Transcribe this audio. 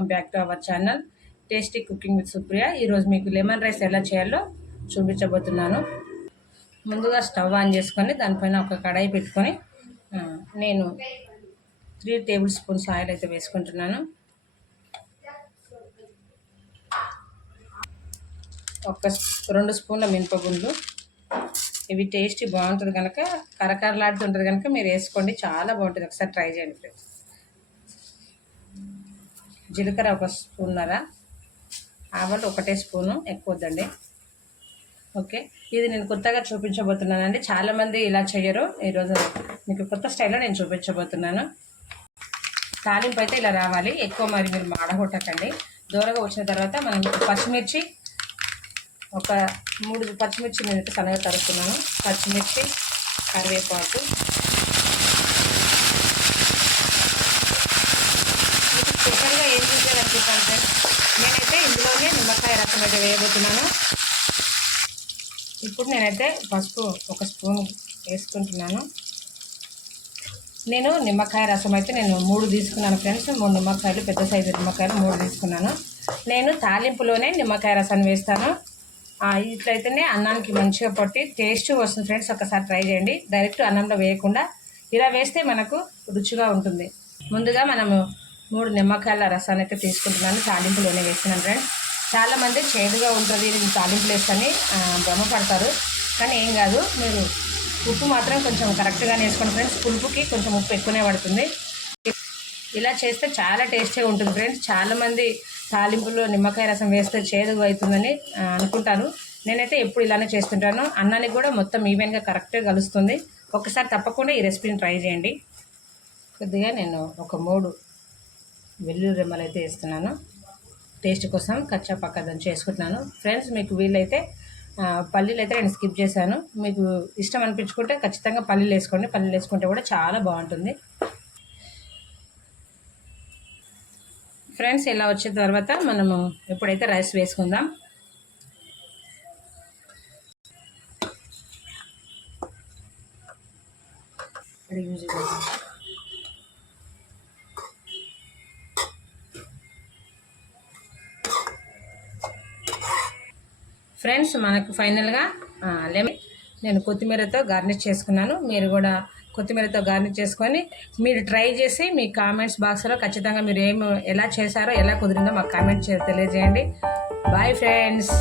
Welcome back to our channel tasty cooking with Supriya. ఈరోజు మీకు lemon rice ఎలా చేయాలో చూపించబోతున్నాను. ముందుగా స్టవ్ ఆన్ చేసుకొని దానిపైన ఒక కడాయి పెట్టుకొని నేను 3 టేబుల్ స్పూన్స్ ఆయిల్ అయితే వేసుకుంటున్నాను. ఒక 2 స్పూన్ల మినపగుండ్లు, ఇవి టేస్టీ బాగుంటుంది కనుక కరకరలాడుతుంటుంది కనుక మీరు వేసుకోండి, చాలా బాగుంటుంది. ఒకసారి ట్రై చేయండి ఫ్రెండ్స్. జీలకర్ర 1 స్పూన్నర, ఆవాలు 1 స్పూను, ఎక్కువ వద్దండి. ఓకే, ఇది నేను కొత్తగా చూపించబోతున్నానండి. చాలామంది ఇలా చేయరు. ఈరోజు మీకు కొత్త స్టైల్లో నేను చూపించబోతున్నాను. తాలింపు అయితే ఇలా రావాలి, ఎక్కువ మరి మీరు మాడగొట్టకండి. దూరగా వచ్చిన తర్వాత మనం పచ్చిమిర్చి, ఒక 3 పచ్చిమిర్చి నేను సన్నగా తరుస్తున్నాను. పచ్చిమిర్చి, కరివేపాకు, స్పెషల్గా ఏం చూసారనుకుంటాను ఫ్రెండ్స్, నేనైతే ఇందులోనే నిమ్మకాయ రసం అయితే వేయబోతున్నాను. ఇప్పుడు నేనైతే పసుపు 1 స్పూన్ వేసుకుంటున్నాను. నేను నిమ్మకాయ రసం అయితే 3 తీసుకున్నాను ఫ్రెండ్స్. 3 నిమ్మకాయలు, పెద్ద సైజు నిమ్మకాయలు 3 తీసుకున్నాను. నేను తాలింపులోనే నిమ్మకాయ రసాన్ని వేస్తాను. ఇట్లయితేనే అన్నానికి మంచిగా పట్టి టేస్ట్ వస్తుంది ఫ్రెండ్స్. ఒకసారి ట్రై చేయండి. డైరెక్ట్ అన్నంలో వేయకుండా ఇలా వేస్తే మనకు రుచిగా ఉంటుంది. ముందుగా మనము 3 నిమ్మకాయల రసాన్ని అయితే తీసుకుంటున్నాను. తాలింపులోనే వేస్తున్నాను ఫ్రెండ్స్. చాలామంది చేదుగా ఉంటుంది నేను తాలింపులు వేసుకొని భ్రమపడతారు, కానీ ఏం కాదు. మీరు ఉప్పు మాత్రం కొంచెం కరెక్ట్గానే వేసుకోండి ఫ్రెండ్స్. పులుపుకి కొంచెం ఉప్పు ఎక్కువనే పడుతుంది. ఇలా చేస్తే చాలా టేస్టీగా ఉంటుంది ఫ్రెండ్స్. చాలామంది తాలింపులో నిమ్మకాయ రసం వేస్తే చేదుగా అవుతుందని అనుకుంటాను. నేనైతే ఎప్పుడు ఇలానే చేస్తుంటాను. అన్నానికి కూడా మొత్తం ఈవెన్గా కరెక్ట్గా కలుస్తుంది. ఒకసారి తప్పకుండా ఈ రెసిపీని ట్రై చేయండి. కొద్దిగా నేను ఒక 3 వెల్లుల్లి రెమ్మలు అయితే వేస్తున్నాను. టేస్ట్ కోసం కచ్చా పక్కా దంచి వేసుకుంటున్నాను ఫ్రెండ్స్. మీకు వీలైతే పల్లీలు అయితే నేను స్కిప్ చేశాను. మీకు ఇష్టం అనిపించుకుంటే ఖచ్చితంగా పల్లీలు వేసుకోండి. పల్లీలు వేసుకుంటే కూడా చాలా బాగుంటుంది ఫ్రెండ్స్. ఇలా వచ్చిన తర్వాత మనము ఎప్పుడైతే రైస్ వేసుకుందాం. ఫ్రెండ్స్ మనకు ఫైనల్గా నేను కొత్తిమీరతో గార్నిష్ చేసుకున్నాను. మీరు కూడా కొత్తిమీరతో గార్నిష్ చేసుకొని మీరు ట్రై చేసి మీ కామెంట్స్ బాక్స్లో ఖచ్చితంగా మీరు ఎలా చేశారో, ఎలా కుదిరిందో మాకు కామెంట్ తెలియజేయండి. Bye friends.